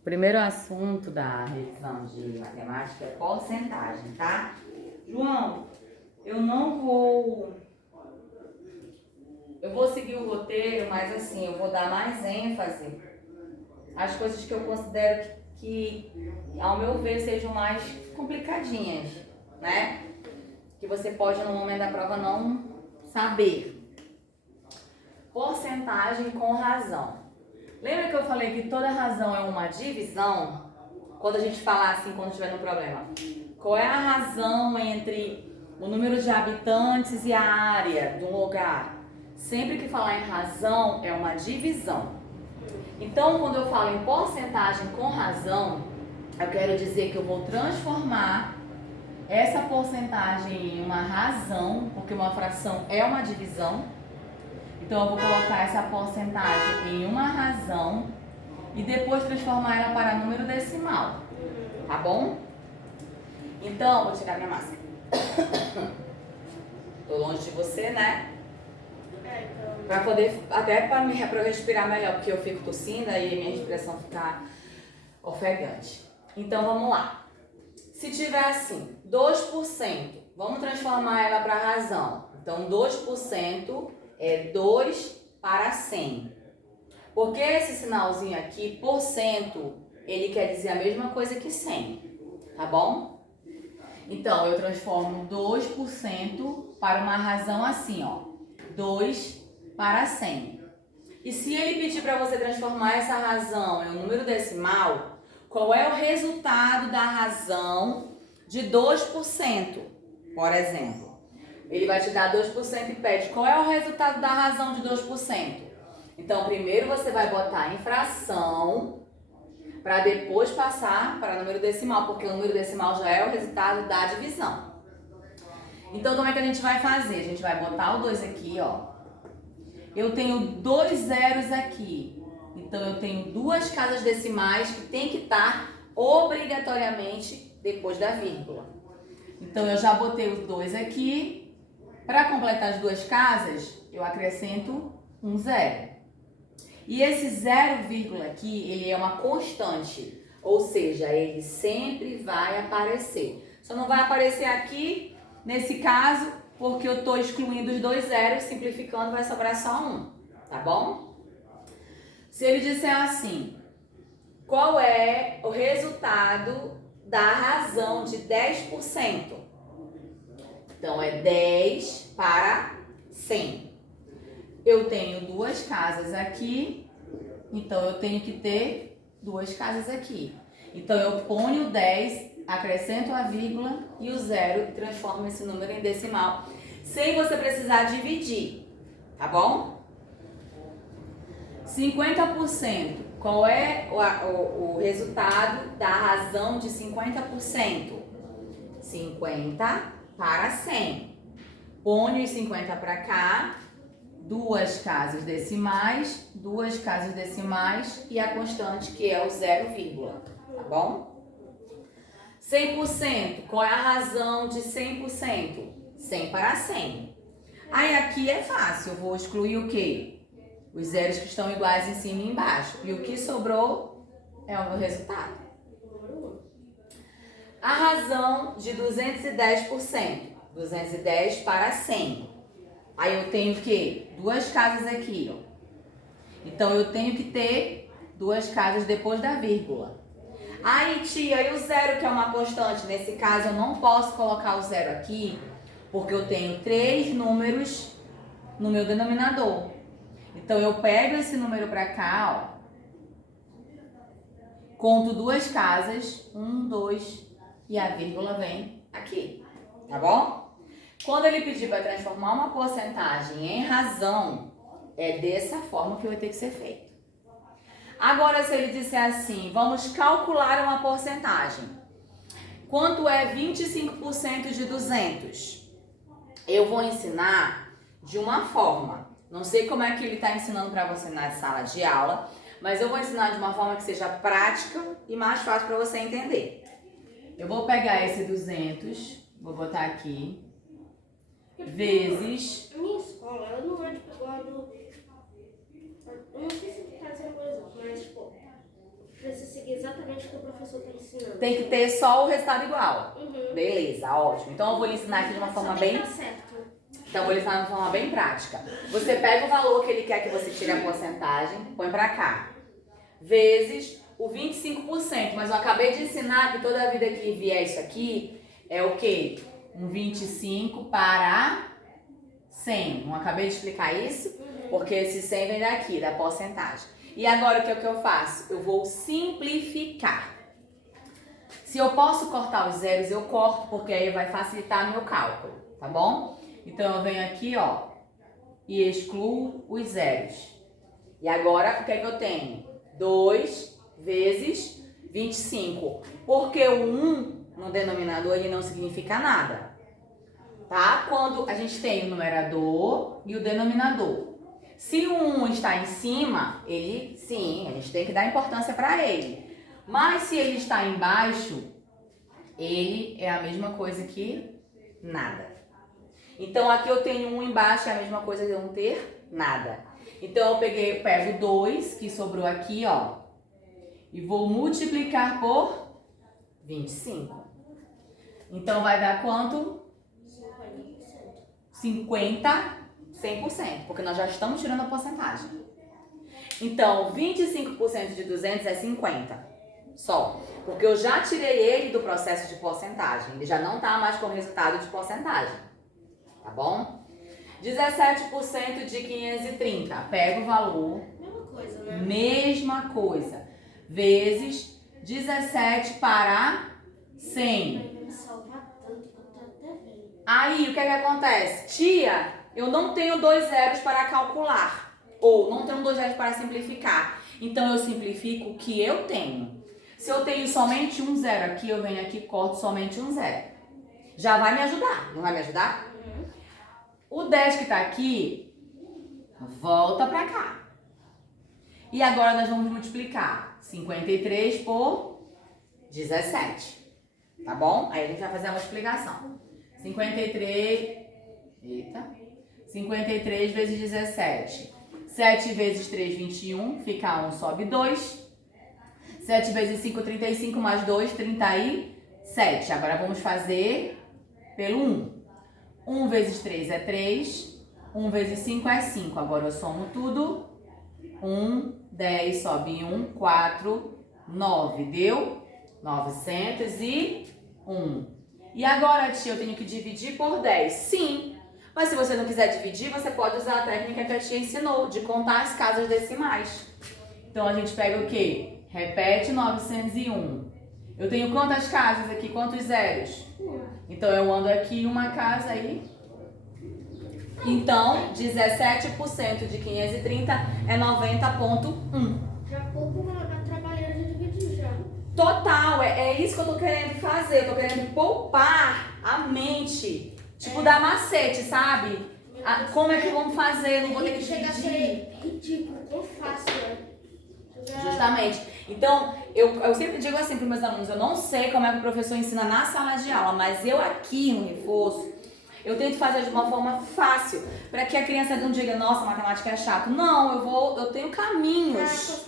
O primeiro assunto da revisão de matemática é porcentagem, tá? João, eu vou seguir o roteiro, mas assim, eu vou dar mais ênfase às coisas que eu considero que ao meu ver, sejam mais complicadinhas, né? Que você pode, no momento da prova, não saber. Porcentagem com razão. Lembra que eu falei que toda razão é uma divisão? Quando a gente falar assim, quando estiver no problema. Qual é a razão entre o número de habitantes e a área de um lugar? Sempre que falar em razão, é uma divisão. Então, quando eu falo em porcentagem com razão, eu quero dizer que eu vou transformar essa porcentagem em uma razão, porque uma fração é uma divisão. Então, eu vou colocar essa porcentagem em uma razão e depois transformar ela para número decimal, tá bom? Então, vou tirar minha máscara. Tô longe de você, né? Pra poder, até para eu respirar melhor, porque eu fico tossindo e minha respiração fica ofegante. Então, vamos lá. Se tiver assim, 2%, vamos transformar ela para razão. Então, 2% é 2 para 100. Porque esse sinalzinho aqui, por cento, ele quer dizer a mesma coisa que 100, tá bom? Então, eu transformo 2% para uma razão assim, ó. 2 para 100. E se ele pedir para você transformar essa razão em um número decimal, qual é o resultado da razão de 2%, por exemplo? Ele vai te dar 2% e pede qual é o resultado da razão de 2%. Então, primeiro você vai botar em fração para depois passar para número decimal, porque o número decimal já é o resultado da divisão. Então, como é que a gente vai fazer? A gente vai botar o 2 aqui, ó. Eu tenho 2 zeros aqui. Então, eu tenho duas casas decimais que tem que estar obrigatoriamente depois da vírgula. Então, eu já botei os 2 aqui. Para completar as duas casas, eu acrescento um zero. E esse 0, aqui, ele é uma constante. Ou seja, ele sempre vai aparecer. Só não vai aparecer aqui, nesse caso, porque eu estou excluindo os 2 zeros, simplificando, vai sobrar só um, tá bom? Se ele disser assim, qual é o resultado da razão de 10%? Então, é 10 para 100. Eu tenho duas casas aqui, então eu tenho que ter duas casas aqui. Então, eu ponho 10, acrescento a vírgula e o zero e transformo esse número em decimal, sem você precisar dividir, tá bom? 50%, qual é o resultado da razão de 50%? 50 para 100. Põe os 50 para cá, duas casas decimais e a constante que é o 0, tá bom? 100%, qual é a razão de 100%? 100 para 100. Aí aqui é fácil, eu vou excluir o quê? Os zeros que estão iguais em cima e embaixo. E o que sobrou é o meu resultado. A razão de 210%. 210 para 100. Aí eu tenho o quê? Duas casas aqui, ó. Então, eu tenho que ter duas casas depois da vírgula. Aí, tia, e o zero que é uma constante? Nesse caso, eu não posso colocar o zero aqui, porque eu tenho 3 números no meu denominador. Então, eu pego esse número para cá, ó. Conto duas casas, 1, 2, e a vírgula vem aqui, tá bom? Quando ele pedir para transformar uma porcentagem em razão, é dessa forma que vai ter que ser feito. Agora, se ele disser assim, vamos calcular uma porcentagem. Quanto é 25% de 200? Eu vou ensinar de uma forma. Não sei como é que ele está ensinando para você na sala de aula, mas eu vou ensinar de uma forma que seja prática e mais fácil para você entender. Eu vou pegar esse 200, vou botar aqui, vezes... A minha escola, ela não é tipo igual a do... Eu não sei se tá sendo coisa, mas tipo... precisa seguir exatamente o que o professor está ensinando. Tem que ter só o resultado igual. Uhum. Beleza, ótimo. Então eu vou lhe ensinar aqui de uma forma bem... Tá certo. Então eu vou lhe ensinar de uma forma bem prática. Você pega o valor que ele quer que você tire a porcentagem, põe pra cá. Vezes o 25%. Mas eu acabei de ensinar que toda vida que vier isso aqui é o quê? Um 25 para 100. Não acabei de explicar isso? Porque esse 100 vem daqui, da porcentagem. E agora o que é que eu faço? Eu vou simplificar. Se eu posso cortar os zeros, eu corto, porque aí vai facilitar o meu cálculo, tá bom? Então eu venho aqui, ó, e excluo os zeros. E agora o que é que eu tenho? 2 vezes 25. Porque o 1 no denominador ele não significa nada, tá? Quando a gente tem o numerador e o denominador. Se o 1 está em cima, ele, sim, a gente tem que dar importância para ele. Mas se ele está embaixo, ele é a mesma coisa que nada. Então aqui eu tenho 1 embaixo, é a mesma coisa que eu não ter nada. Então eu pego 2, que sobrou aqui, ó, e vou multiplicar por 25. Então vai dar quanto? 50%. 100%, porque nós já estamos tirando a porcentagem. Então, 25% de 200 é 50. Só. Porque eu já tirei ele do processo de porcentagem. Ele já não está mais com resultado de porcentagem. Tá bom? 17% de 530. Pega o valor. Mesma coisa, né? Mesma coisa. Vezes 17 para 100. Vai me salvar tanto que eu tô até vendo. Aí, o que é que acontece? Tia, eu não tenho 2 zeros para calcular. Ou não tenho 2 zeros para simplificar. Então, eu simplifico o que eu tenho. Se eu tenho somente um zero aqui, eu venho aqui e corto somente um zero. Já vai me ajudar. Não vai me ajudar? O 10 que está aqui, volta para cá. E agora nós vamos multiplicar 53 por 17. Tá bom? Aí a gente vai fazer a multiplicação. 53 vezes 17. 7 vezes 3, 21. Fica 1, sobe 2. 7 vezes 5, 35. Mais 2, 37. Agora vamos fazer pelo 1. 1 vezes 3 é 3. 1 vezes 5 é 5. Agora eu somo tudo. 1, 10, sobe 1, 4, 9. Deu? 901. E agora, tia, eu tenho que dividir por 10? Sim. Mas se você não quiser dividir, você pode usar a técnica que a tia ensinou, de contar as casas decimais. Então, a gente pega o quê? Repete 901. Eu tenho quantas casas aqui? Quantos zeros? Então, eu ando aqui uma casa aí. Então, 17% de 530 é 90,1. Já pouco a trabalheira de dividir já. Total, é isso que eu tô querendo fazer. Eu tô querendo poupar a mente. Tipo, dar macete, sabe? Como é que vamos fazer? Não vou ter que Chega a dividir. ser ridículo, tão fácil, né? Justamente. Então, eu sempre digo assim para meus alunos, eu não sei como é que o professor ensina na sala de aula, mas eu aqui no reforço, eu tento fazer de uma forma fácil, para que a criança não diga, nossa, matemática é chato. Não, eu tenho caminhos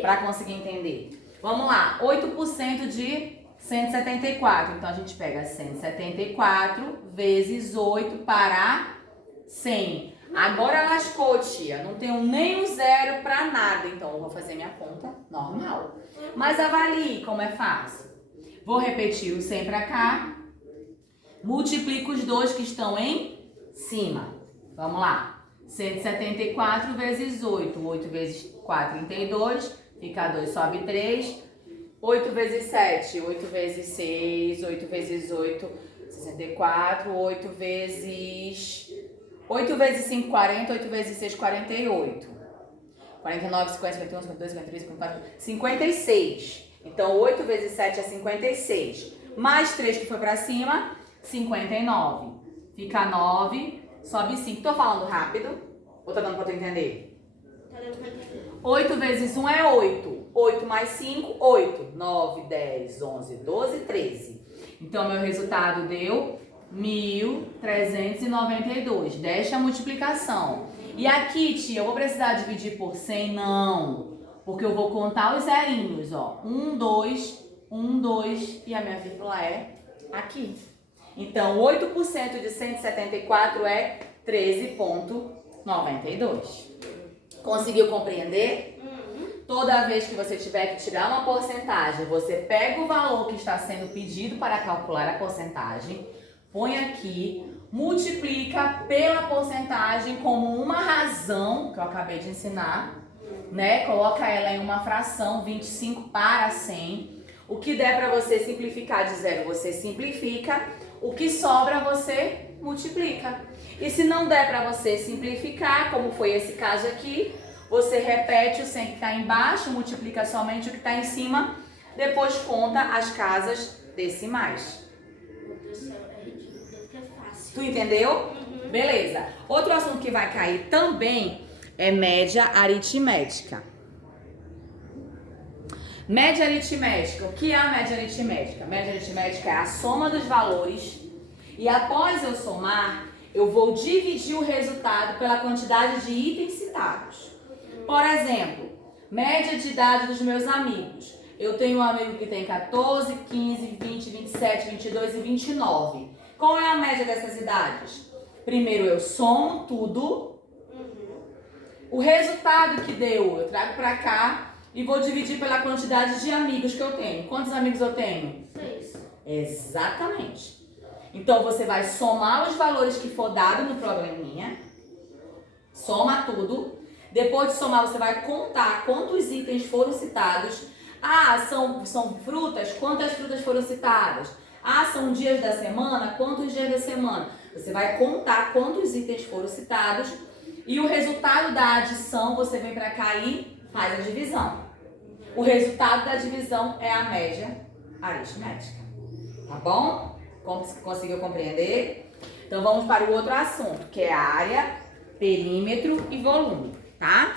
para conseguir entender. Vamos lá, 8% de 174. Então, a gente pega 174 vezes 8 para 100. Agora lascou, tia. Não tenho nem um zero para nada. Então, eu vou fazer minha conta normal. Mas avalie como é fácil. Vou repetir o 100 para cá. Multiplico os dois que estão em cima. Vamos lá. 174 vezes 8. 8 vezes 4, 32. Fica 2, sobe 3. 8 vezes 7. 8 vezes 6. 8 vezes 8, 64. 8 vezes 5, 40. 8 vezes 6, 48. 49, 50, 51, 52, 53, 54, 56. Então, 8 vezes 7 é 56. Mais 3 que foi pra cima, 59. Fica 9, sobe 5. Tô falando rápido? Ou tá dando pra tu entender? Tá dando pra entender. 8 vezes 1 é 8. 8 mais 5, 8. 9, 10, 11, 12, 13. Então, meu resultado deu 1.392. Deixa a multiplicação. E aqui, tia, eu vou precisar dividir por 100? Não. Porque eu vou contar os zerinhos, ó. 1, 2, 1, 2 e a minha vírgula é aqui. Então, 8% de 174 é 13,92. Conseguiu compreender? Toda vez que você tiver que tirar uma porcentagem, você pega o valor que está sendo pedido para calcular a porcentagem, põe aqui, multiplica pela porcentagem como uma razão, que eu acabei de ensinar, né? Coloca ela em uma fração, 25 para 100. O que der para você simplificar de zero, você simplifica. O que sobra, você multiplica. E se não der para você simplificar, como foi esse caso aqui, você repete o 100 que está embaixo, multiplica somente o que está em cima, depois conta as casas decimais. Meu Deus do céu, é ridículo, que é fácil. Tu entendeu? Beleza. Outro assunto que vai cair também é média aritmética. Média aritmética. O que é a média aritmética? Média aritmética é a soma dos valores e após eu somar, eu vou dividir o resultado pela quantidade de itens citados. Por exemplo, média de idade dos meus amigos. Eu tenho um amigo que tem 14, 15, 20, 27, 22 e 29. Qual é a média dessas idades? Primeiro eu somo tudo. O resultado que deu, eu trago para cá e vou dividir pela quantidade de amigos que eu tenho. Quantos amigos eu tenho? 6. Exatamente. Então você vai somar os valores que for dado no probleminha. Soma tudo. Depois de somar, você vai contar quantos itens foram citados. Ah, são frutas? Quantas frutas foram citadas? Ah, são dias da semana? Quantos dias da semana? Você vai contar quantos itens foram citados. E o resultado da adição, você vem para cá e faz a divisão. O resultado da divisão é a média aritmética. Tá bom? Conseguiu compreender? Então vamos para o outro assunto, que é área, perímetro e volume, tá?